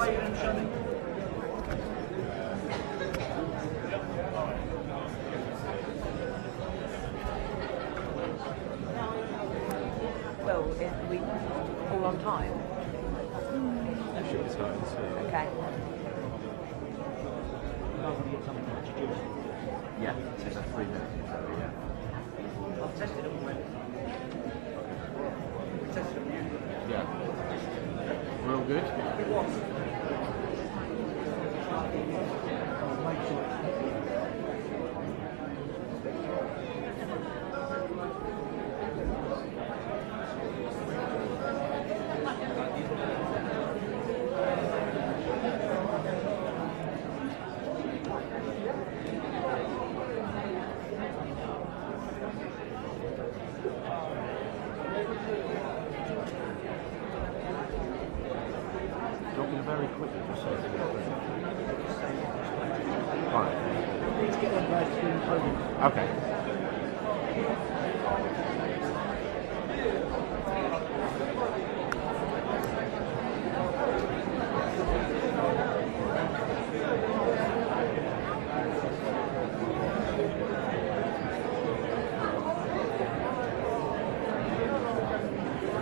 Well, if we all on time. That should be starting soon. Okay. Yeah, it's a 3 minutes. Yeah. I've tested it already. We tested it. Yeah. We're all good? Make sure it's Dropping very quickly, just so it's right. Let's get one guy to do the podium. Okay.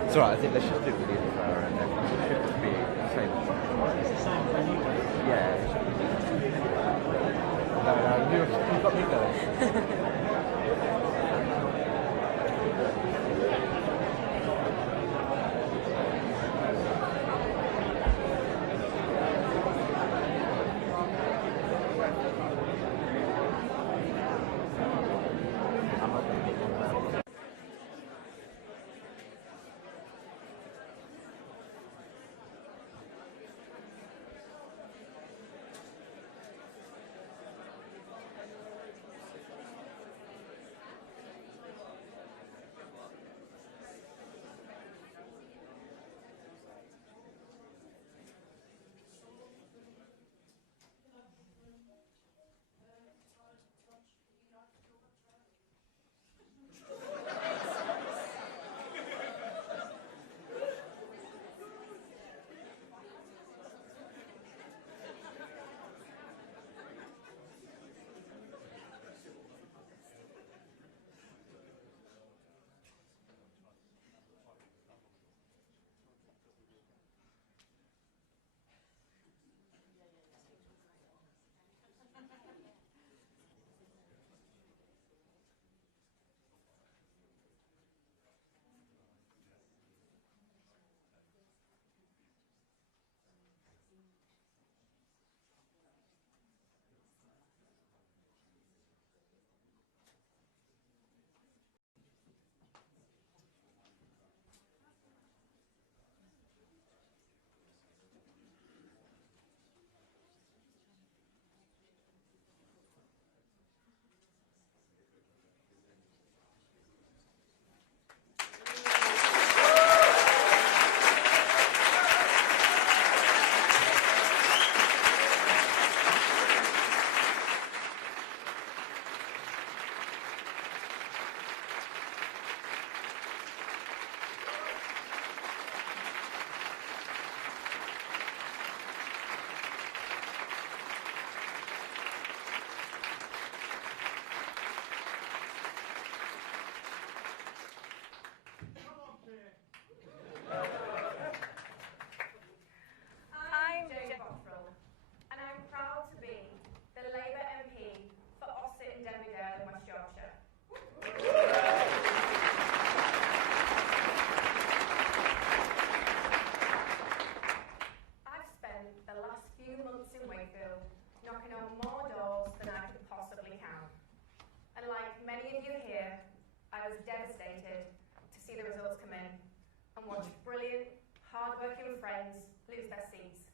It's alright, I think let's just do it with the info and then it should just be the same. It's the same for you. Yeah. No, you've got me going. hard-working friends lose their seats.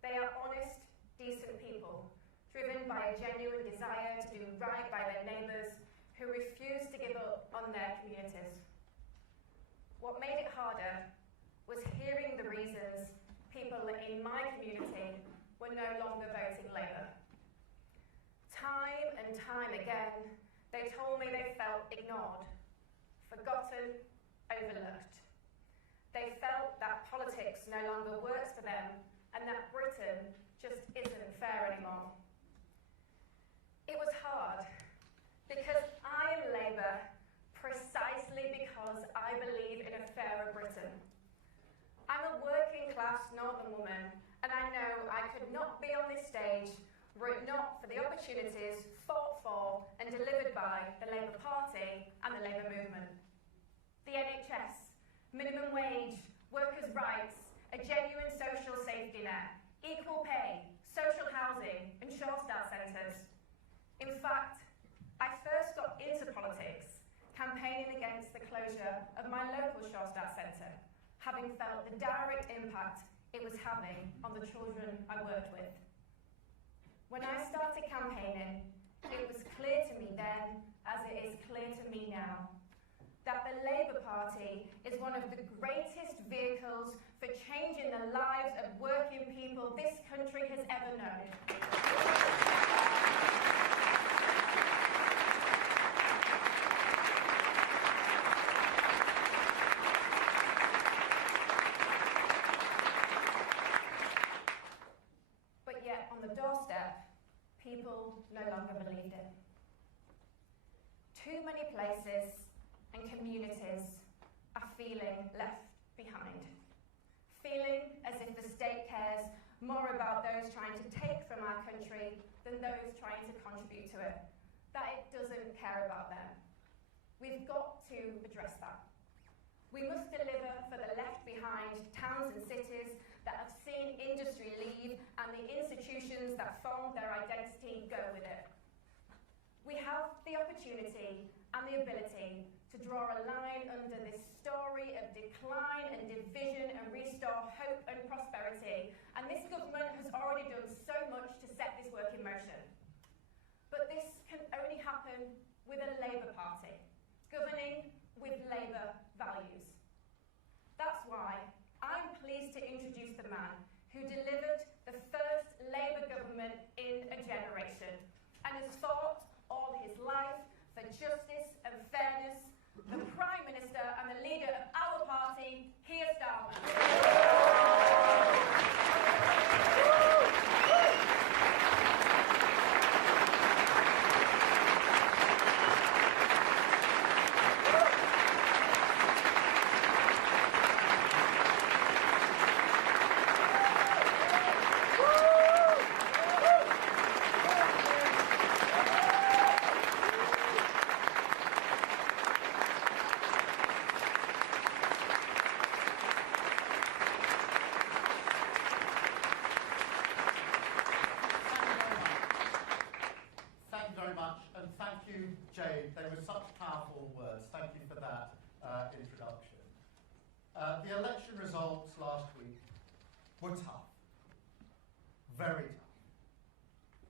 They are honest, decent people, driven by a genuine desire to do right by their neighbours, who refuse to give up on their communities. What made it harder was hearing the reasons people in my community were no longer voting Labour. Time and time again, they told me they felt ignored, forgotten, overlooked. They felt that politics no longer works for them and that Britain just isn't fair anymore. It was hard because I am Labour precisely because I believe in a fairer Britain. I'm a working class northern woman, and I know I could not be on this stage were it not for the opportunities fought for and delivered by the Labour Party and the Labour movement. The NHS, minimum wage, workers' rights, a genuine social safety net, equal pay, social housing, and sure start centres. In fact, I first got into politics campaigning against the closure of my local Sure Start Centre, having felt the direct impact it was having on the children I worked with. When I started campaigning, it was clear to me then, as it is clear to me now, that the Labour Party is one of the greatest vehicles for changing the lives of working people this country has ever known. But yet, on the doorstep, people no longer believed it. Too many places and communities are feeling left behind, feeling as if the state cares more about those trying to take from our country than those trying to contribute to it, that it doesn't care about them. We've got to address that. We must deliver for the left behind towns and cities that have seen industry leave and the institutions that formed their identity go with it. We have the opportunity and the ability to draw a line under this story of decline and division and restore hope and prosperity. And this government has already done so much to set this work in motion. But this can only happen with a Labour Party, governing with Labour values. That's why I'm pleased to introduce the man who delivered the first Labour government in a generation and has fought all his life for justice and fairness, the Prime Minister and the leader of our party, Keir Starmer. Jade, they were such powerful words. Thank you for that introduction. The election results last week were tough. Very tough.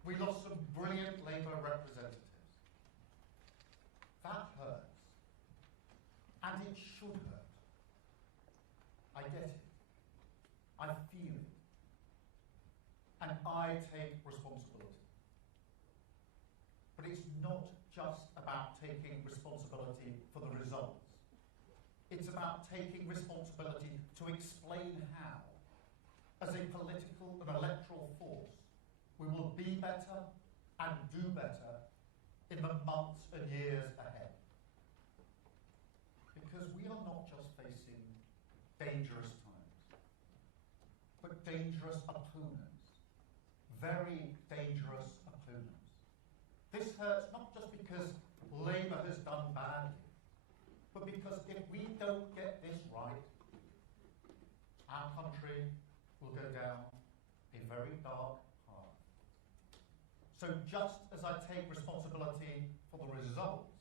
We lost some brilliant Labour representatives. That hurts. And it should hurt. I get it. I feel it. And I take responsibility. But it's not just about taking responsibility for the results. It's about taking responsibility to explain how, as a political and electoral force, we will be better and do better in the months and years ahead. Because we are not just facing dangerous times, but dangerous opponents. Very dangerous opponents. This hurts not just because Labour has done badly, but because if we don't get this right, our country will go down a very dark path. So just as I take responsibility for the results,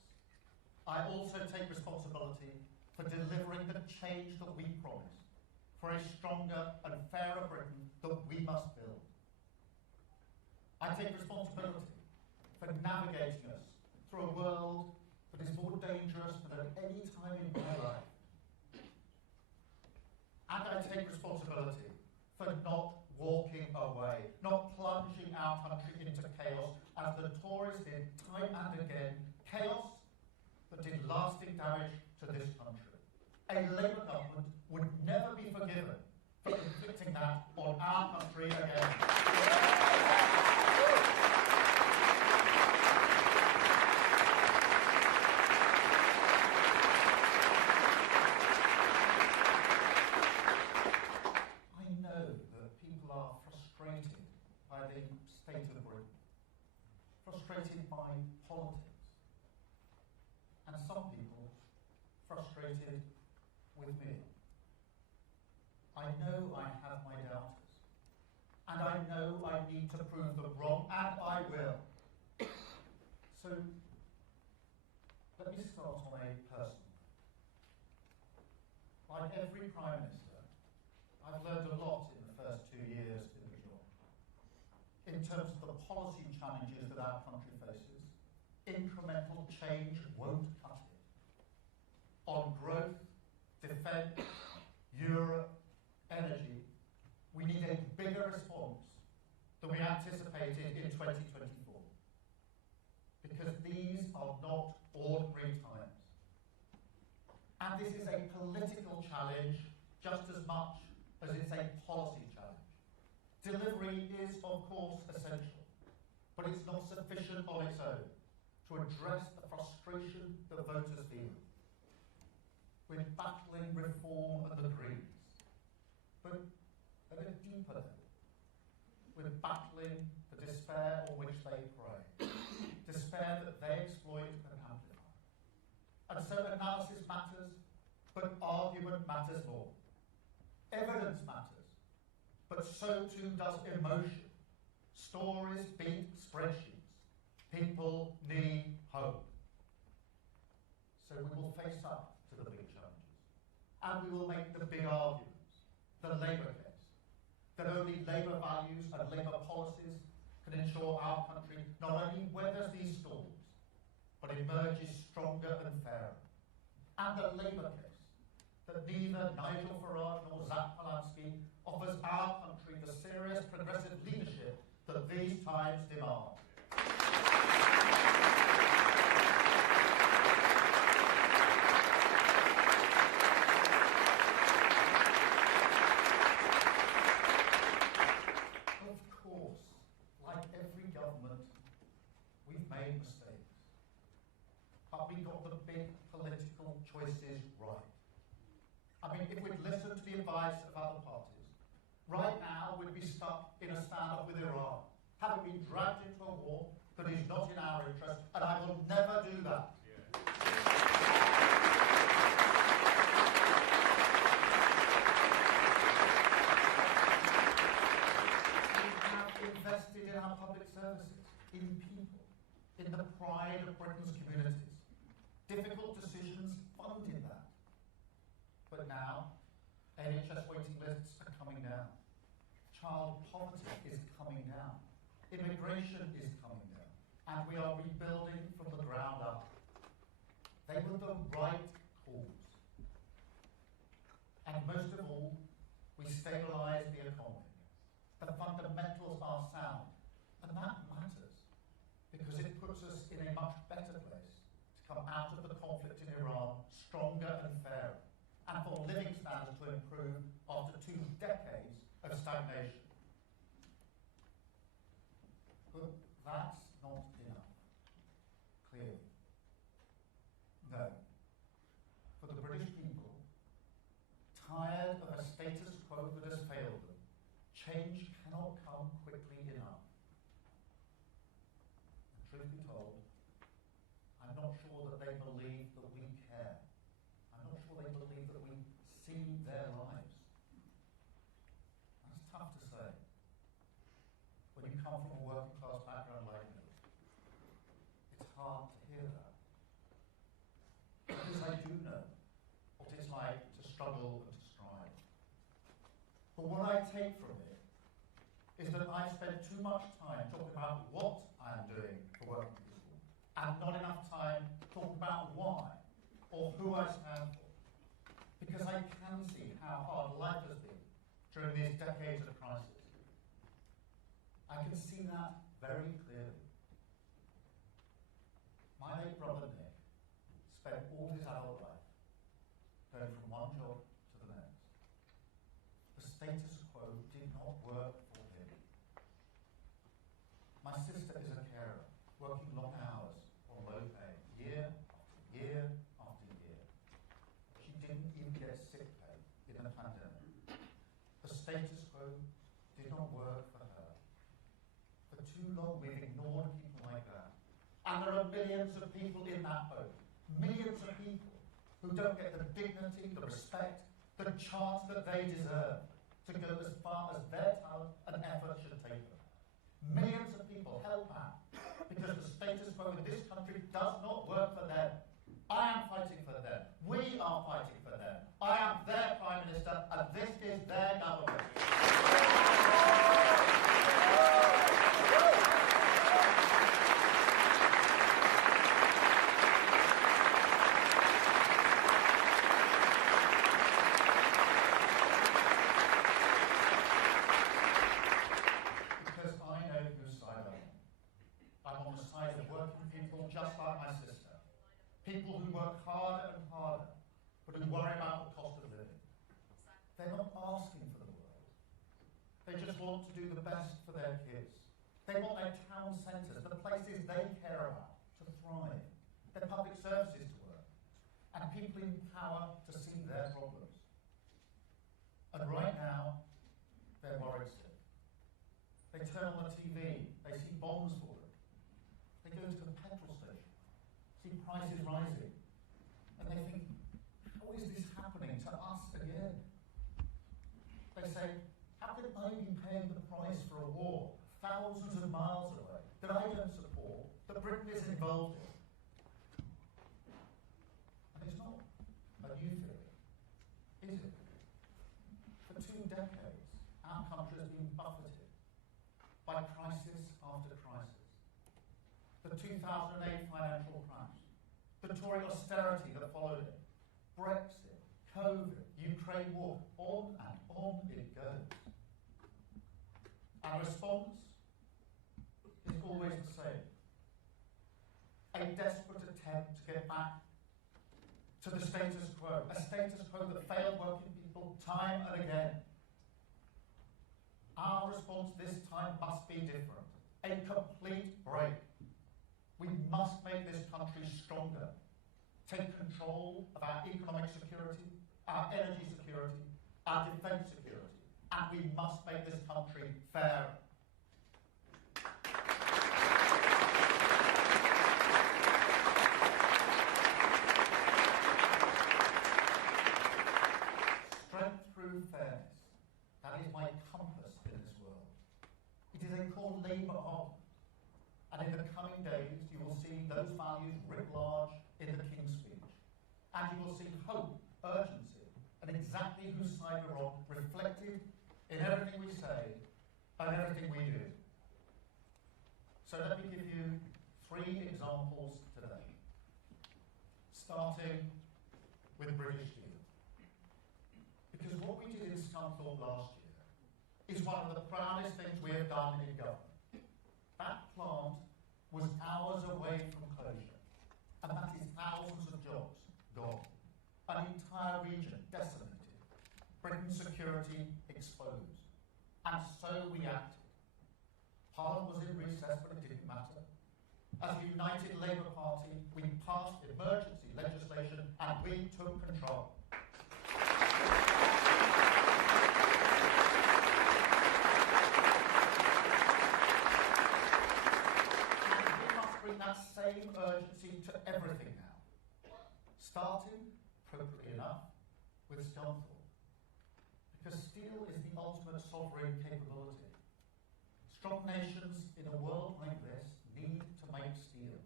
I also take responsibility for delivering the change that we promised, for a stronger and fairer Britain that we must build. I take responsibility for navigating us through a world that is more dangerous than at any time in my life. And I take responsibility for not walking away, not plunging our country into chaos as the Tories did time and again, chaos that did lasting damage to this country. A Labour government would never be forgiven for inflicting that on our country some people frustrated with me. I know I have my doubters, and I know I need to prove them wrong, and I will. So, let me start on a personal note. Like every Prime Minister, I've learned a lot in the first 2 years in the job. In terms of the policy challenges that our country faces, incremental change won't cut it. On growth, defence, Europe, energy, we need a bigger response than we anticipated in 2024. Because these are not ordinary times. And this is a political challenge just as much as it's a policy challenge. Delivery is, of course, essential, but it's not sufficient on its own to address the frustration that voters feel. We're battling reform and the Greens, but at a deeper level, we're battling the despair on which they prey, despair that they exploit and amplify. And so analysis matters, but argument matters more. Evidence matters, but so too does emotion. Stories beat spreadsheets. People need hope. So we will face up to the big challenges, and we will make the big arguments. The Labour case, that only Labour values and Labour policies can ensure our country not only weathers these storms, but emerges stronger and fairer. And the Labour case, that neither Nigel Farage nor Zach Polanski offers our country the serious progressive leadership that these times demand. Of course, like every government, we've made mistakes. But we got the big political choices right. I mean, if we'd listened to the advice of other parties, right now we'd be stuck in a standoff with Iran, having been dragged into a war that is not in our interest, and I will never do that. We have invested in our public services, in people, in the pride of Britain's communities. Difficult decisions funded that. But now, NHS waiting lists are coming down. Child poverty is coming down. Immigration is coming down. And we are rebuilding from the ground up. They were the right calls. And most of all, we stabilised the economy. The fundamentals are sound. And that matters, because it puts us in a much better place to come out of the conflict in Iran stronger and fairer, and for living standards to improve after 2 decades of stagnation. But that's not enough, clearly. No. For the British people, tired of a status quo that has failed them, change cannot come quickly enough. And truth be told, I'm not sure that they believe that we care. I'm not sure they believe that we see their lives. That's tough to say when you come from a working class background like me. It's hard to hear that. Because I do know what it's like to struggle and to strive. But what I take from it is that I've spent too much time talking about what I'm doing for working people, and not enough time talking about why, or who I stand for. Because I can see how hard life has been during these decades of crisis. I can see that very clearly. My late brother Nick spent all his adult life going from one job to the next. The status quo did not work for him. My sister is a carer, working long hours on low pay, year after year after year. She didn't even get sick pay in the pandemic. The status quo did not work for her. For too long we've ignored people like that. And there are millions of people in that boat. millions of people who don't get the dignity, the respect, the chance that they deserve to go as far as their talent and effort should take them. Millions of people held back because the status quo in this country does not work for them. I am fighting for them. We are fighting for them. I am their Prime Minister and this is their government. Because I know whose side I am. I'm on the side of working people just like my sister. People who work harder and harder, but who worry about the cost of living. They're not asking for the world. They just want to do the best for their kids. They want their town centres, the places they care about, to thrive. Their public services to work. And people in power to see their problems. And right now, they're worried sick. They turn on the TV, they see bombs falling. They go to the petrol station, see prices rising, and they think, how is this happening to us again? They say, how can I be paying the price for a war thousands of miles away that I don't support, that Britain is involved in? And it's not a new theory, is it? For 2 decades, our country has been buffeted by crisis after crisis. The 2008 financial crash, the Tory austerity that followed it, Brexit, COVID, Ukraine war, on and on it goes. Our response is always the same. A desperate attempt to get back to the status quo, a status quo that failed working people time and again. Our response this time must be different. A complete break. We must make this country stronger. Take control of our economic security, our energy security, our defence security. And we must make this country fair. Strength through fairness. That is my compass in this world. It is a core labour of. And in the coming days, you will see those values writ large in the King's speech. And you will see hope, urgency, and exactly whose side we're on reflected in everything we say and everything we do. So let me give you 3 examples today. Starting with British Steel. Because what we did in Scunthorpe last year is one of the proudest things we have done in government. That plant was hours away from closure, and that is thousands of jobs gone. An entire region decimated, Britain's security exposed. And so we acted. Parliament was in recess, but it didn't matter. As a united Labour Party, we passed emergency legislation and we took control. That same urgency to everything now. Starting, appropriately enough, with Scunthorpe. Because steel is the ultimate sovereign capability. Strong nations in a world like this need to make steel.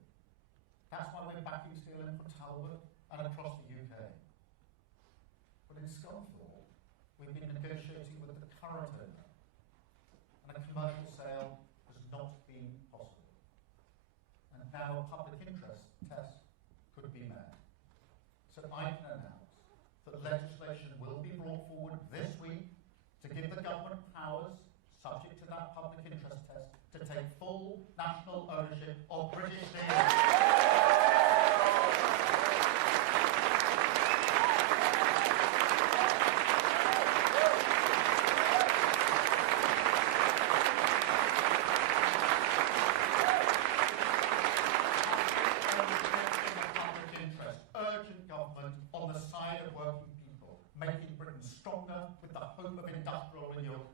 That's why we're backing steel in from Talbot and across the UK. But in Scunthorpe, we've been negotiating with the current owner, and a commercial sale has not been possible. And now a public interest test could be made. So I can announce that legislation will be brought forward this week to give the government powers, subject to that public interest test, to take full national ownership of British steel.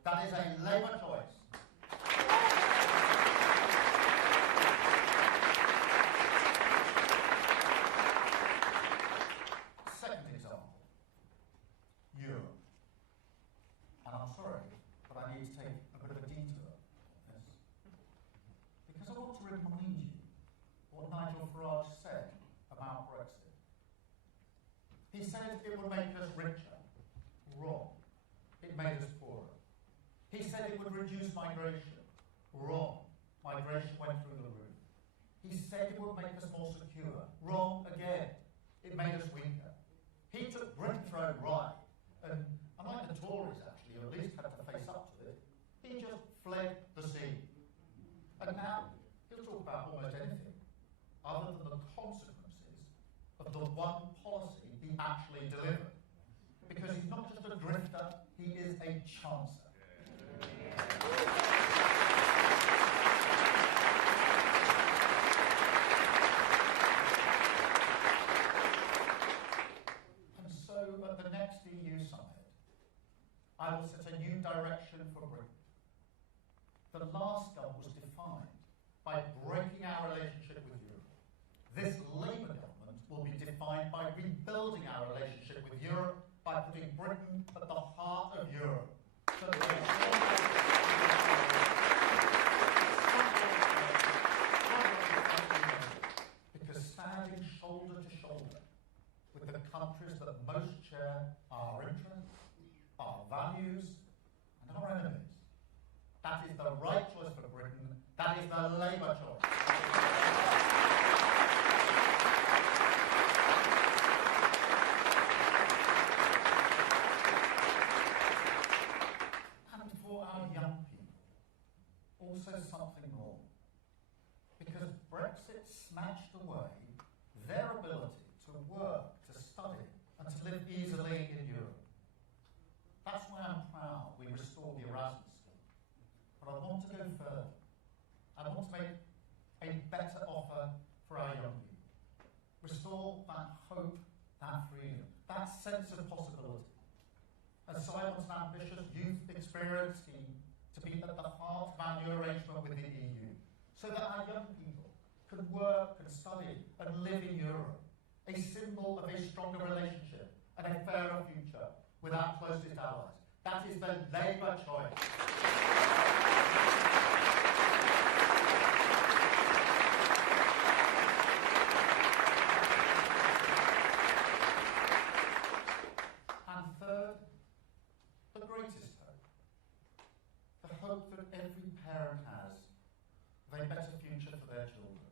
That is a Labour choice. said it would make us richer. Wrong. It made us poorer. He said it would reduce migration. Wrong. Migration went through the roof. He said it would make us more secure. Wrong again. It made us weaker. He took Britain through right, and unlike the Tories actually, who at least had to face up to it, he just fled the scene. And now he'll talk about almost anything other than the consequences of the one policy he actually delivered. Because he's not just a grifter, he is a chancer. And so at the next EU summit, I will set a new direction for Britain. The last government was defined by breaking our relationship with Europe. This Labour government will be defined by rebuilding our relationship with Europe, by putting Britain at the heart of Europe. So because standing shoulder to shoulder with the countries that most share our interests, our values, and our enemies, that is the right choice for Britain. That is the Labour choice. And for our young people, also something more. Because Brexit snatched away their ability to work, to study, and to live easily in Europe. That's why I'm proud we restored the Erasmus. But I want to go further. I want to make a better offer for our young people. Restore that hope, that freedom, that sense of possibility. And so I want an ambitious youth experience scheme to be at the heart of our new arrangement with the EU, so that our young people can work and study and live in Europe, a symbol of a stronger relationship and a fairer future with our closest allies. That is the Labour choice. And third, the greatest hope. The hope that every parent has of a better future for their children.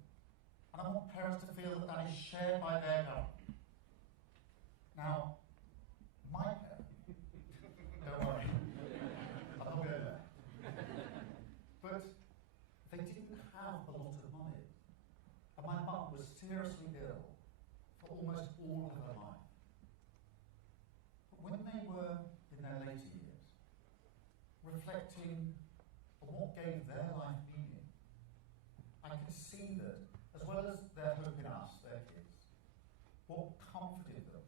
And I want parents to feel that that is shared by their government. Now, my parents, don't worry, I'm not going there. But they didn't have a lot of money. And my mum was seriously ill for almost all of her life. But when they were in their later years, reflecting on what gave their life meaning, I could see that, as well as their hope in us, their kids, what comforted them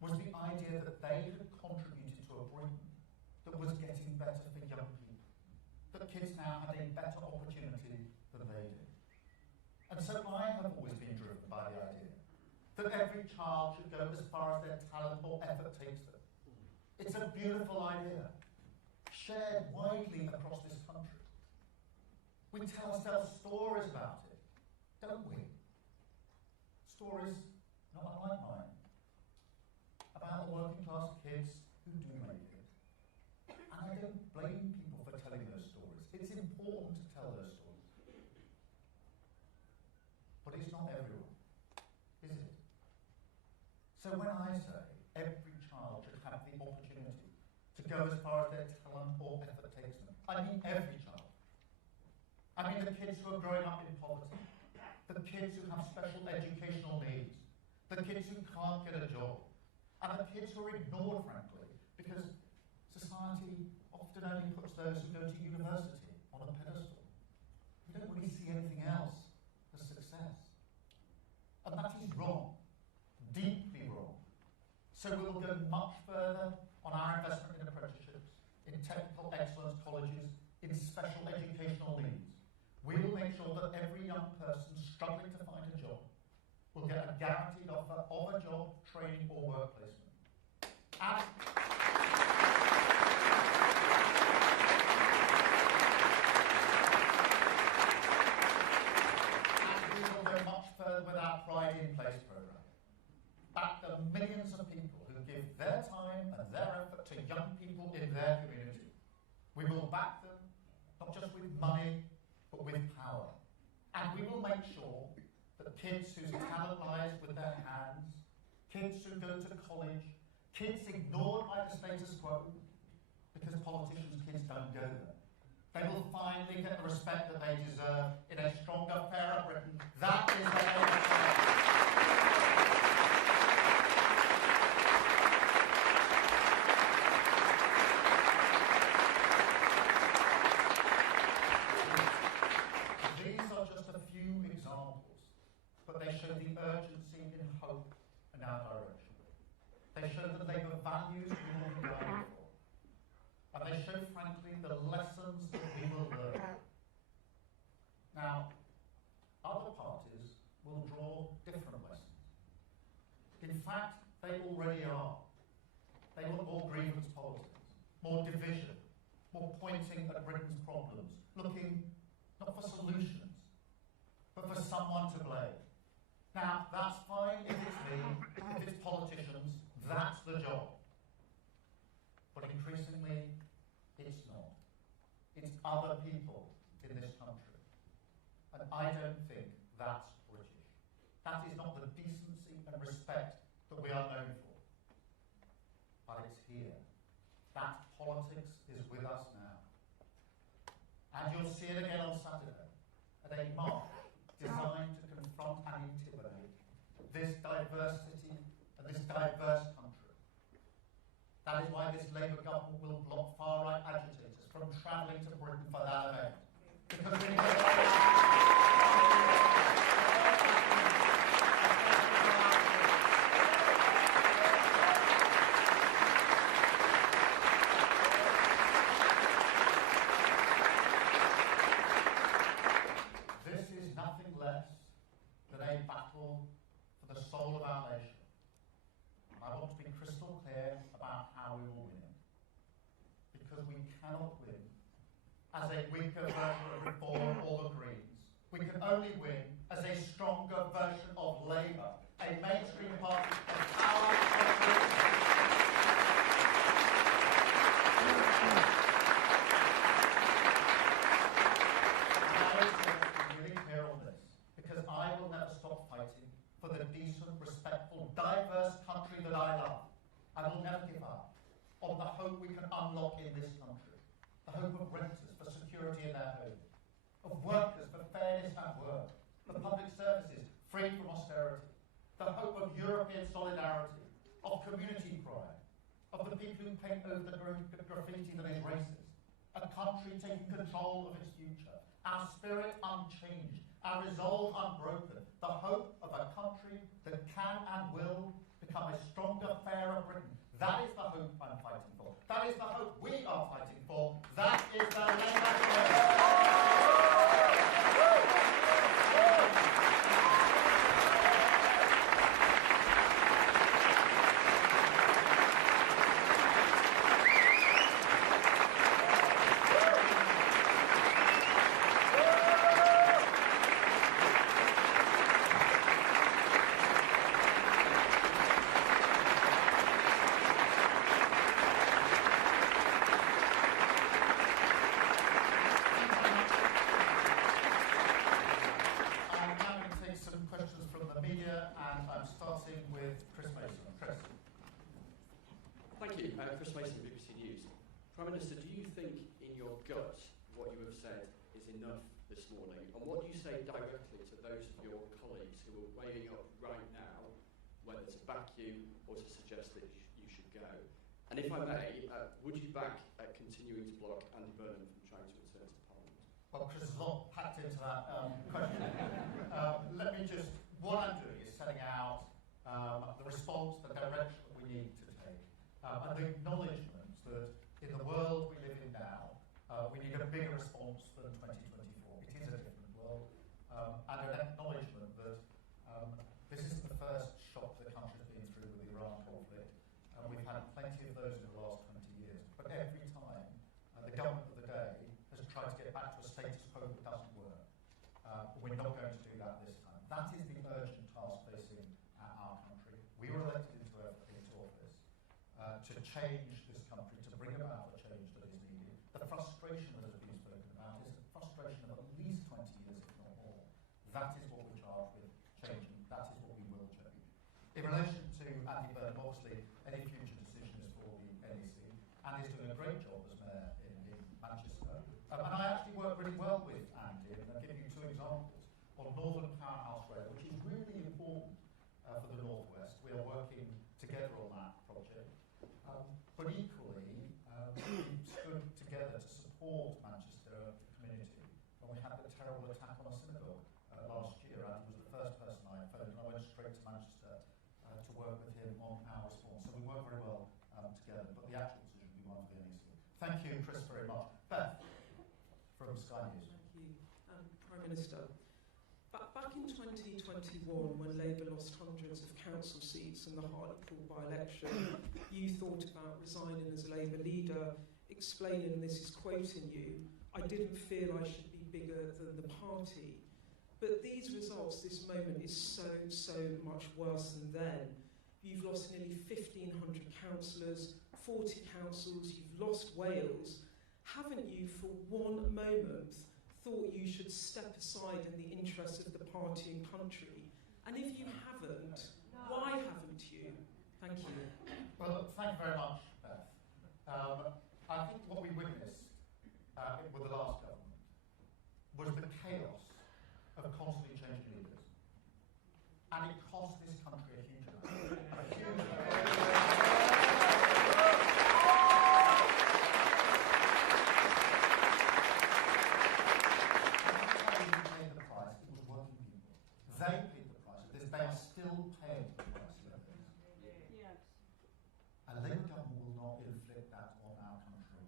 was the idea that they had contributed to a Britain that was getting better for young people, that kids now had a better opportunity than they did. And so I have always been driven by the idea that every child should go as far as their talent or effort takes them. It's a beautiful idea, shared widely across this country. We tell ourselves stories about it, don't we? Stories not unlike mine, about the working class kids who do make it. And I don't blame people for telling those stories. It's important to tell those stories. But it's not everyone, is it? So when I say every child should have the opportunity to go as far as their talent or effort takes them, I mean every child. I mean the kids who are growing up in poverty, the kids who have special educational needs, the kids who can't get a job, and the kids who are ignored, frankly, because society often only puts those who go to university on a pedestal. We don't really see anything else as success. And that is wrong, deeply wrong. So we will go much further on our investment in apprenticeships, in technical excellence colleges, in special educational needs. We will make sure that every young person struggling to find a job will get a guaranteed offer of a job, training or work placement. And we will go much further with our Pride in Place programme. Back the millions of people We will back them, not just with money, but with power. And we will make sure that kids whose talent lies with their hands, kids who go to college, kids ignored by the status quo, because politicians' kids don't go there, they will finally get the respect that they deserve in a stronger, fairer Britain. That is their aim. These are just a few examples, but they show the urgency in hope and our direction. They show the Labour values we will be dying for. And they show, frankly, the lessons that we will learn. Now, other parties will draw different lessons. In fact, they already are. They want more grievance politics, more division, more pointing at Britain's problems, looking not for solutions, but for someone to blame. Now, that's fine if it's me, if it's politicians, that's the job. But increasingly, it's not. It's other people in this country. And I don't think that's British. That is not the decency and respect that we are known for. But it's here. That politics is with us now. And you'll see it again on Saturday at a march designed to confront and intimidate this diversity and this diverse country. That is why this Labour government will block far-right agitators from travelling to Britain for that event. Because we This is nothing less than a battle for the soul of our nation. I want to be crystal clear about how we will win. Because we cannot win as a weaker version of Reform or the Greens. We can only win as a stronger version of Labour, a mainstream party of power and Britain. I want to be really clear on this, because I will never stop fighting for the decent, respectful, diverse country that I love. I will never give up on the hope we can unlock in this country. The hope of renters for security in their homes, of workers for fairness at work, of public services free from austerity, the hope of European solidarity, of community pride, of the people who paint over the graffiti that is racist, a country taking control of its future, our spirit unchanged, our resolve unbroken, the hope of a country that can and will become a stronger, fairer Britain. That is the hope I'm fighting for. That is the hope we are fighting for. That is the Labour. Prime Minister, do you think in your gut what you have said is enough this morning? And what do you say directly to those of your colleagues who are weighing up right now whether to back you or to suggest that you should go? And if I may, would you back continuing to block Andy Burnham from trying to return to Parliament? Well, Chris, there's a lot packed into that question. Let me just, what I'm doing is setting out the response, the direction that we need to take, and the acknowledgement that in the world we live in now, we need a bigger response than 2024. It is a different world, and an acknowledgement that this isn't the first shock the country's been through with the Iran conflict, and we've had plenty of those in the last 20 years. But every time, the government of the day has tried to get back to a status quo that doesn't work. We're not going to do that this time. That is the urgent task facing our country. We were elected into office to change this country, to bring about the change that is needed. The the frustration that has been spoken about is a frustration of at least 20 years, if not more. That is what we're charged with changing. That is what we will change. In relation to Andy Burnham, obviously, any future decision is for the NEC, and he's doing a great job as mayor in Manchester. And I actually work really well with Andy, and I'll give you two examples. On Northern Powerhouse Rail, which is really important for the North West. We are working together on that project. But equally, we stood together to support Manchester community when we had the terrible attack on a synagogue last year. Andy was the first person I phoned, and I went straight to Manchester to work with him on our response. So we work very well together, but the actual decision will be one for the NEC. Thank you, Chris, very much. Beth, from Sky News. Thank you. Prime Minister, back in 2021, when Labour lost hundreds of council seats in the Hartlepool by-election, you thought about resigning as Labour leader, explaining, this is quoting you, "I didn't feel I should be bigger than the party." But these results, this moment, is so much worse than then. You've lost nearly 1,500 councillors, 40 councils, you've lost Wales. Haven't you, for one moment, thought you should step aside in the interests of the party and country? And if you haven't, why haven't you? Thank you. Well, thank you very much, Beth. I think what we witnessed with the last government was the chaos of constantly changing leaders. And it cost this country a huge amount. They paid the price. They are still paying the price of this. Yes. A Labour government will not inflict that on our country.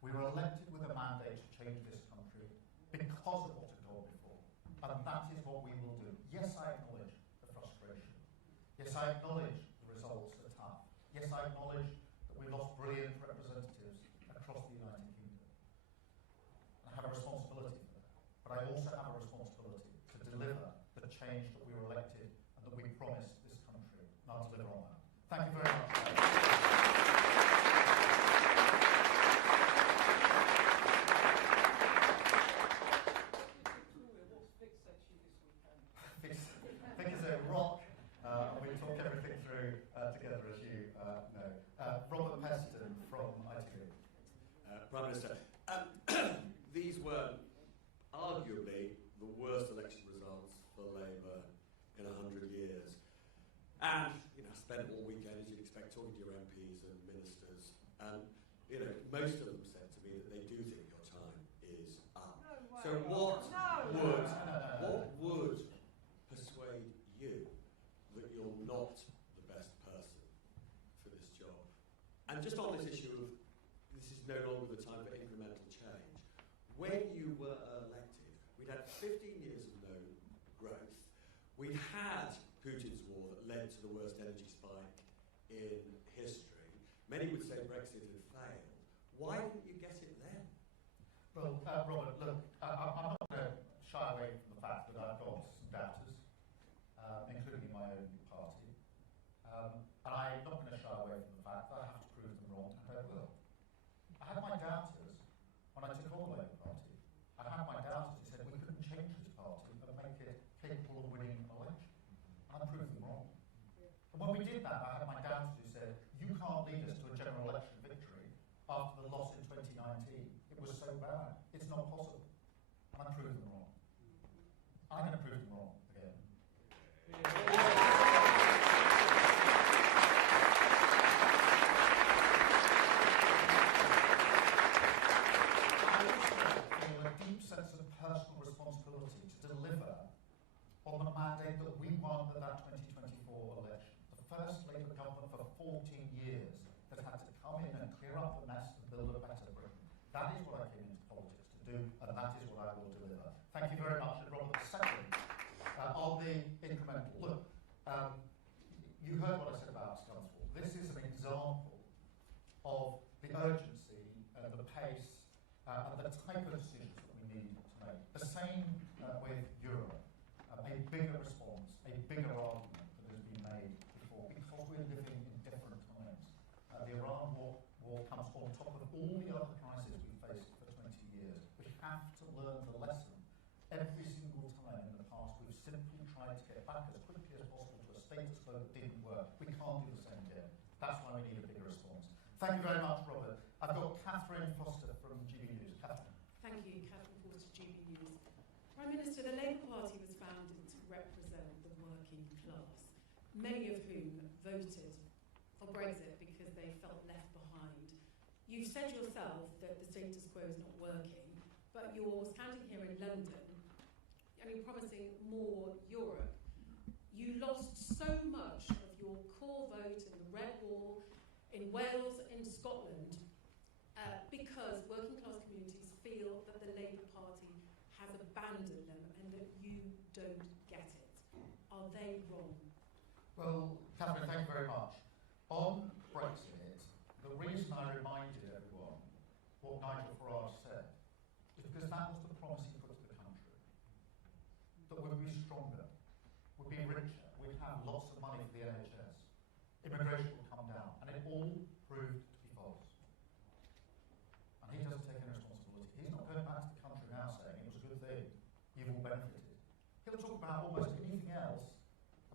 We were elected with a mandate to change this country because of what had gone before. And that is what we will do. Yes, I acknowledge the frustration. Yes, I acknowledge the results are tough. Yes, I acknowledge that we lost brilliant representatives across the United Kingdom. I have a responsibility for that. But I also have a responsibility to deliver the change that we were elected and that we promised this country. And I'll deliver on that. Thank you very much. Thick as a rock. We talk everything through together, as you know. Robert Peston from ITV. Prime Minister, these were arguably the worst election results for Labour in 100 years. And, I spent all weekend, as you'd expect, talking to your MPs and ministers. And, most of them said to me that they do think your time is up. So what would persuade you that you're not the best person for this job? And just on this issue of, this is no longer the time for incremental change. When you were elected, we'd had 15 years of no growth. We'd had Putin's war that led to the worst energy spike in history. Many would say Brexit had failed. Why didn't you get it then? Well, Robert, look, I'm not going to shy away from the fact that I've got some doubters, including in my own party. And I'm not going to shy away from the fact that I have to prove them wrong, and I will. I had my doubters when I took on the Labour Party. I had my doubters who said we couldn't change this party and make it capable of winning an election. And I proved them wrong. And when we did that, I had my doubters who said, you can't lead us to a general election victory after the loss in 2019. It was so bad. It's not possible. And I proved them wrong. I'm going to prove them wrong again. Sense of personal responsibility to deliver on the mandate that we won at that 2024 election. The first Labour government for 14 years that had to come in and clear up the mess and build a better Britain. That is what I came into politics to do, and that is what I will deliver. Thank you very much. And Robert, second, on the incremental. Look, you heard what I said about Scunthorpe. This is an example of the urgency and the pace and the type of decisions that we need to make. The same with Europe. A bigger response, a bigger argument that has been made before, because we're living in different times. The Iran war comes on top of all the other crises we face didn't work. We can't do the same again. That's why we need a bigger response. Thank you very much, Robert. I've got Catherine Foster from GB News. Catherine. Thank you, Catherine Foster, GB News. Prime Minister, the Labour Party was founded to represent the working class, many of whom voted for Brexit because they felt left behind. You said yourself that the status quo is not working, but you're standing here in London and you're promising more Europe. You lost so much of your core vote in the Red Wall, in Wales, in Scotland, because working class communities feel that the Labour Party has abandoned them and that you don't get it. Are they wrong? Well, Catherine, thank you very much. On Brexit, the reason I reminded everyone what Nigel Farage said is because that was the promise he put to the country. That we'd be stronger, we'd be richer, we'd have lots of money for the NHS, immigration would come down, and it all proved to be false. And he doesn't take any responsibility. He's not going back to the country now saying it was a good thing, you've all benefited. He'll talk about almost anything else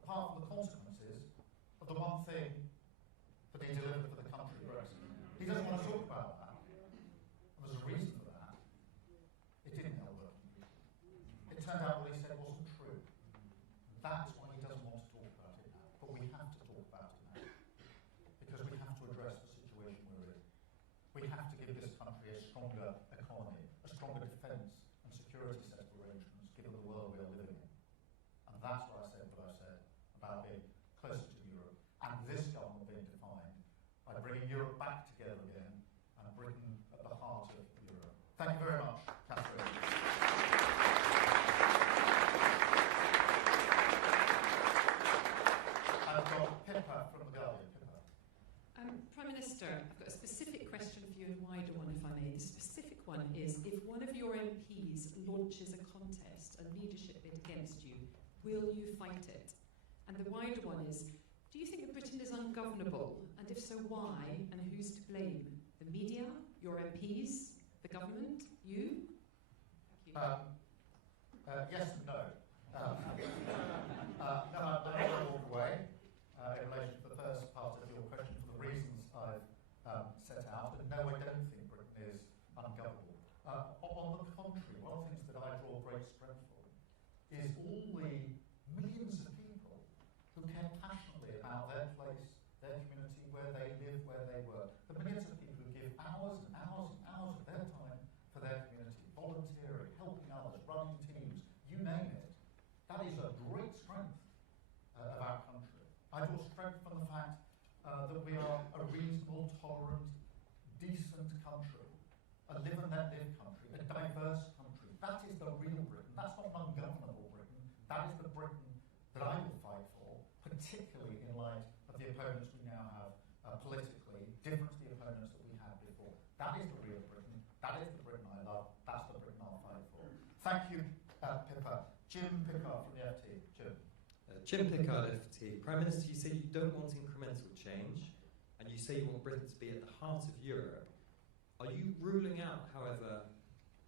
apart from the consequences of the one thing that he delivered for the country, Brexit. He doesn't want to talk about that. And there's a reason for that. It didn't help him. It turned out what he said wasn't true. That's why he doesn't want to talk about it now. But we have to talk about it now. Because we have to address the situation we're in. We have to give this country a stronger economy, a stronger defence and security set of arrangements, given the world we are living in. And that's why I said what I said about being closer to Europe, and this government being defined by bringing Europe back together again and Britain at the heart of Europe. Thank you very much, Catherine. I've got Pippa from The Guardian. Pippa. Prime Minister, I've got a specific question for you and a wider one, if I may. The specific one is, if one of your MPs launches a contest, a leadership bid against you, will you fight it? And the wider one is, do you think that Britain is ungovernable? And if so, why? And who's to blame? The media? Your MPs? The government? You? Thank you. Yes and no. No, I'm going to walk away in relation to the first part of your question for the reasons I've set out. And no, I don't think Britain is ungovernable. On the contrary, one of the things that I draw great strength from is all the millions of people who care passionately about their place, their community, where they live, where they work. The millions of people who give hours and hours and hours of their time for their community, volunteering, helping others, running teams, you name it. That is a great strength of our country. I draw strength from the fact that we are a reasonable, tolerant, decent country, a live and let live country, a diverse country. That is the real Britain. That's not an ungovernable Britain. That is the Britain that I will fight for, particularly in light of the opponents we now have politically, different to the opponents that we had before. That is the real Britain. That is the Britain I love. That's the Britain I'll fight for. Thank you, Pippa. Jim Pickard from the FT. Jim. Jim Pickard, FT. Prime Minister, you say you don't want incremental change, and you say you want Britain to be at the heart of Europe. Are you ruling out, however,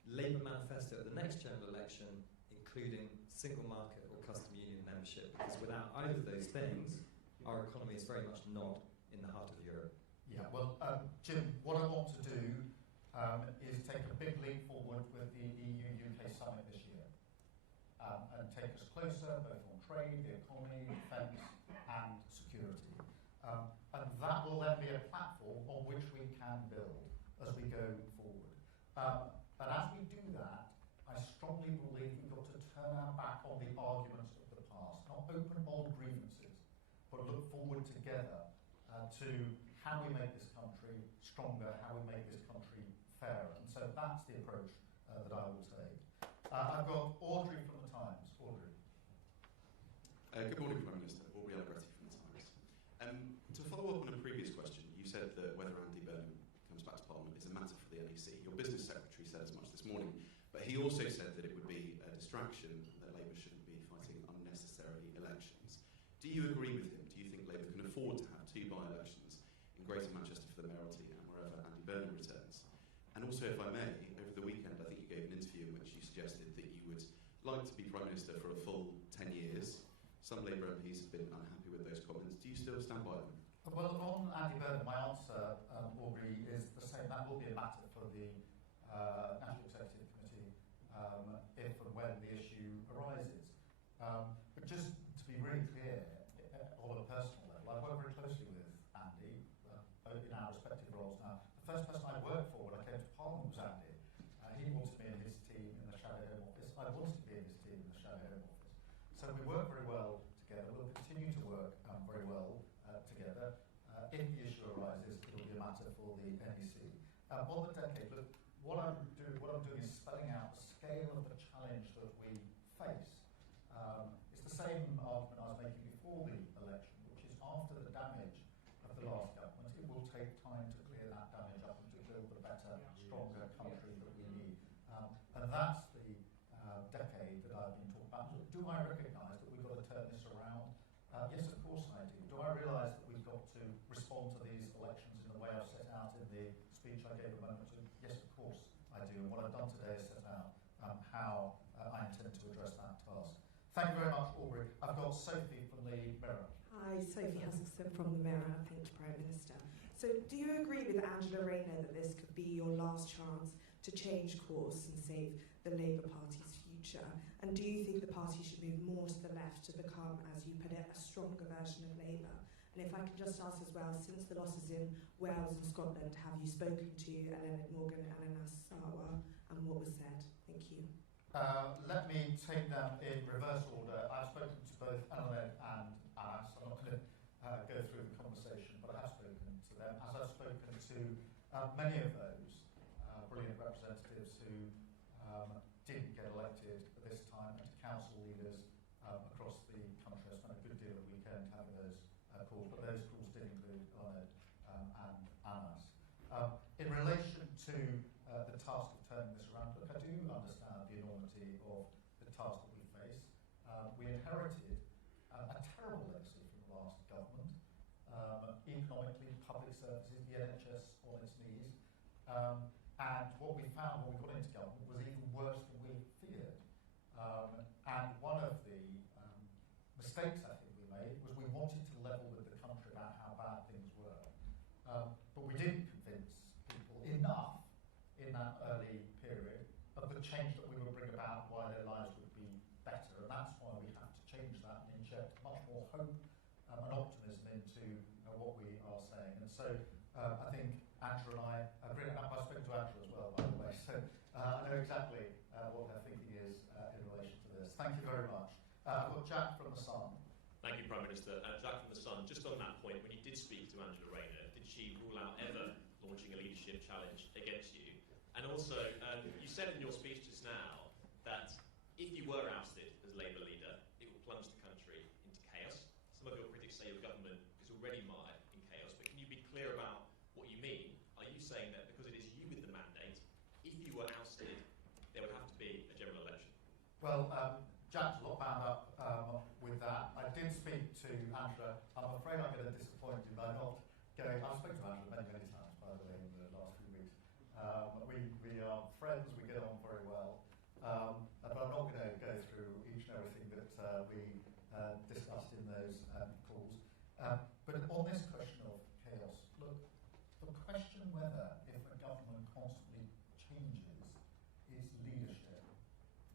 Labour manifesto at the next general election, including single market or custom union membership? Because without either of those things, our economy is very much not in the heart of Europe. Yeah, well, Jim, what I want to do is take a big leap forward with the EU-UK summit this year and take us closer, both on trade, the economy, defence and security. And that will then be a platform on which we can build as we go forward. But as we do that, I strongly believe we've got to turn our back on the arguments of the past, not open old grievances, but look forward together to how we make this country stronger, how we make this country fairer. And so that's the approach that I will take. I've got Audrey from The Times. Audrey. Good morning, Prime Minister. Audrey Alberti from The Times. To follow up on a previous question, you said that whether Andy Burnham comes back to Parliament is a matter for the NEC. Your business secretary said as much this morning, but he also said that it would be a distraction, that Labour shouldn't be fighting unnecessary elections. Do you agree with him? Do you think Labour can afford to have two by-elections in Greater Manchester for the mayoralty and wherever Andy Burnham returns? And also, if I may, over the weekend I think you gave an interview in which you suggested that you would like to be Prime Minister for a full 10 years. Some Labour MPs have been unhappy with those comments. Do you to stand by them? Well, on Andy Burnham, my answer, Aubrey, is the same. That will be a matter for the National Executive Committee if and when the issue arises. But just to be really clear, on a personal level, I work very closely with Andy, both in our respective roles now. The first person I worked for when I came to Parliament was Andy. He wanted me and his team in the Shadow Home Office. I wanted to be in his team in the Shadow Home Office. So we work very well together. We'll continue to work very well together. If the issue arises, it will be a matter for the NEC. On the decade, look, what I'm doing is spelling out the scale of the challenge that we face. It's the same argument I was making before the election, which is after the damage of the last government, it will take time to clear that damage up and to build the better, stronger country that we need. And that's the decade that I've been talking about. Do I recognise that we've got to turn this around? Yes, of course I do. Do I realise that we've got to respond to these elections in the way I've set out in the speech I gave a moment ago? Yes, of course I do. And what I've done today is set out how I intend to address that task. Thank you very much, Aubrey. I've got Sophie from the Mirror. Hi, Sophie Huskinson from the Mirror. Thank you, Prime Minister. So do you agree with Angela Rayner that this could be your last chance to change course and save the Labour Party's future? And do you think the party should move more to the left to become, as you put it, a stronger version of Labour? And if I could just ask as well, since the losses in Wales and Scotland, have you spoken to Ellen Morgan and Anas Sarwar, and what was said? Thank you. Let me take them in reverse order. I've spoken to both Ellen and Anas. I'm not going to go through the conversation, but I have spoken to them, as I've spoken to many of those brilliant representatives who didn't get elected at this time, and to council leaders across the country. I spent a good deal of the weekend having those calls, but those calls did include Ellen and Anas. In relation to the task of turning this around, look, I do understand the enormity of the task that we face. We inherited a terrible legacy from the last government. Economically, public services, the NHS on its knees. And what we found when we got into government was even worse than we feared. And one of the mistakes I think we made was we wanted to level with the country about how bad things were. But we didn't convince people enough in that early period of the change that we would bring about, why their lives would be better. And that's why we have to change that and inject much more hope and optimism into what we are saying. And so I think Angela and I agree. And I've spoken to Angela as well, by the way, so I know exactly what her thinking is in relation to this. Thank you very much. I've got Jack from The Sun. Thank you, Prime Minister. Jack from The Sun. Just on that point, when you did speak to Angela Rayner, did she rule out ever launching a leadership challenge against you? And also, you said in your speech just now that if you were ousted as Labour leader, it would plunge the country into chaos. Some of your critics say your government is already mired in chaos, but can you be clear about what you mean? Are you saying that because it is you with the mandate, if you were ousted, there would have to be a general election? Well, Jack's a lot bound up with that. I did speak to Angela. I'm afraid I'm going to disappoint you by not going. I've spoken to Angela many, many times, by the way, in the last few weeks. We are friends, we get on very well. But I'm not going to go through each and everything that we discussed in those calls. But on this question of chaos, look, the question whether if a government constantly changes its leadership,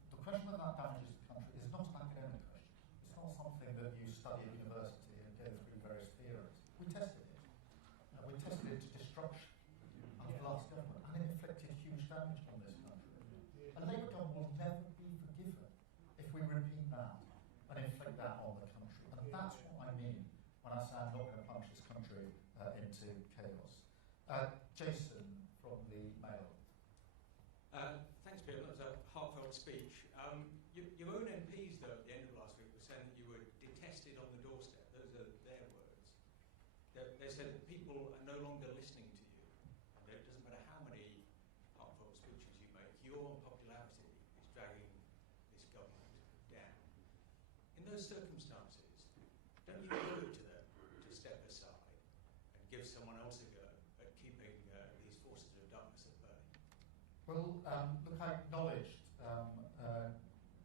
the question whether that damages the country is not an academic question. It's not something that you study at university and go through various theories. We tested it. We tested it to destruction under the last government, and it inflicted huge damage on this country. A Labour government will never be forgiven if we repeat that and inflict that on the country. And that's what I mean when I say I'm not going to plunge this country into chaos. Jason from the Mail. Thanks, Peter. That was a heartfelt speech. Your own MPs, though, at the end of last week, were saying that you were detested on the doorstep. Those are their words. They said that people are no longer listening to you. It doesn't matter how many heartfelt speeches you make, your unpopularity is dragging this government down. In those circumstances, don't you owe it to them to step aside and give someone else a go at keeping these forces of darkness at bay? Well, look, I acknowledged,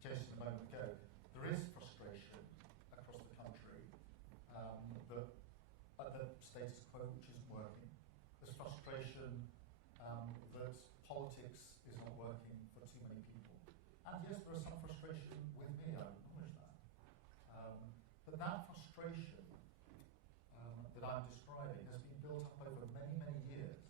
Jason, a moment ago, there is frustration across the country that status quo which isn't working. There's frustration that politics is not working for too many people. And yes, there is some frustration with me, I acknowledge that. But that frustration that I'm describing has been built up over many, many years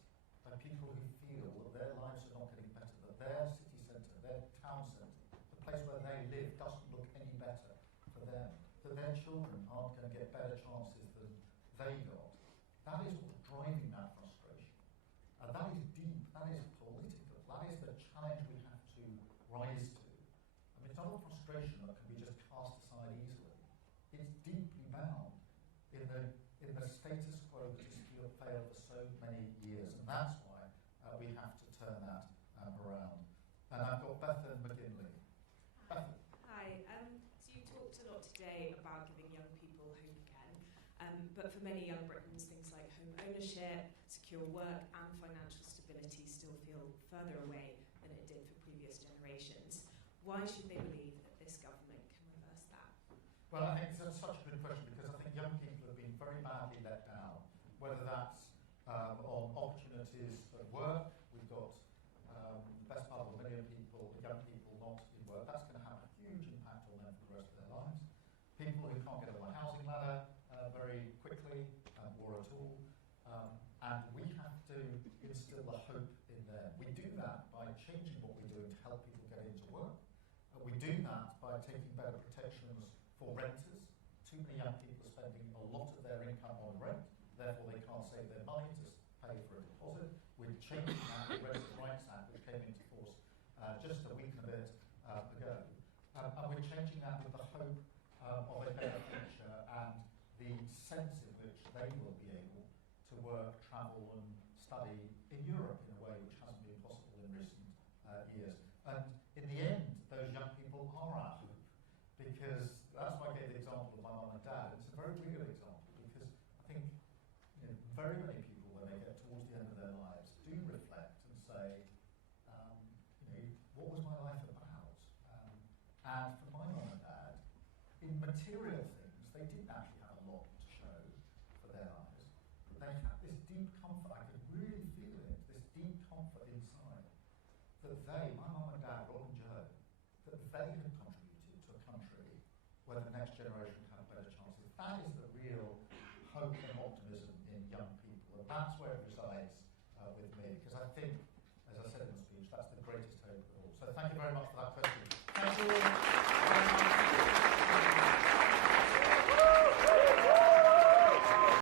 by people who feel that their lives are not getting better, that their city centre, their town centre, the place where they live doesn't look any better for them, that their children aren't going to get better chances than they got. That is what's driving that frustration. That is deep, that is political, that is the challenge we have to rise to. I mean, it's not a frustration that can be just cast aside easily. It's deeply bound in the status quo that has failed for so many years, and that's why we have to turn that around. And I've got Bethan McGinley. Bethan. Hi. So you talked a lot today about giving young people hope again, but for many young Britons, things like home ownership, secure work, and financial stability still feel further away than it did for previous generations. Why should they believe that this government can reverse that? Well, I think that's such a good question, because I think young people have been very badly let down, whether that's on opportunities at work. We've got the best part of 1 million people, young people not in work. That's going to have a huge impact on them for the rest of their lives. People who can't get on the housing ladder very quickly or at all. And we have to instill the hope in them. We do that by changing what we're doing to help people get into work. We do that by taking better protections for renters. Too many young people are spending a lot of their income on rent, therefore they can't save their money to pay for a deposit. We're changing that with the Renters' Rights Act, which came into force just a week and a bit ago. And we're changing that with the hope of a better future and the sense in which they will be able to work, travel and study in Europe in a way which hasn't been possible in recent years. And in the end, those young people are our hope, because that's why I gave the example of my mum and dad. It's a very real example, because I think very many people, when they get towards the end of their lives, do reflect and say, what was my life about? And for my mum and dad, in material things, they didn't actually have a lot to show for their lives. But they had this deep comfort, I could really feel it, this deep comfort inside, that they, my mum and dad, Rob and Joe, that they had contributed to a country where the next generation had better chances. That is the real hope and optimism in young people, and that's where it resides with me, because I think, as I said in the speech, that's the greatest hope of all. So thank you very much for that question. Thank you.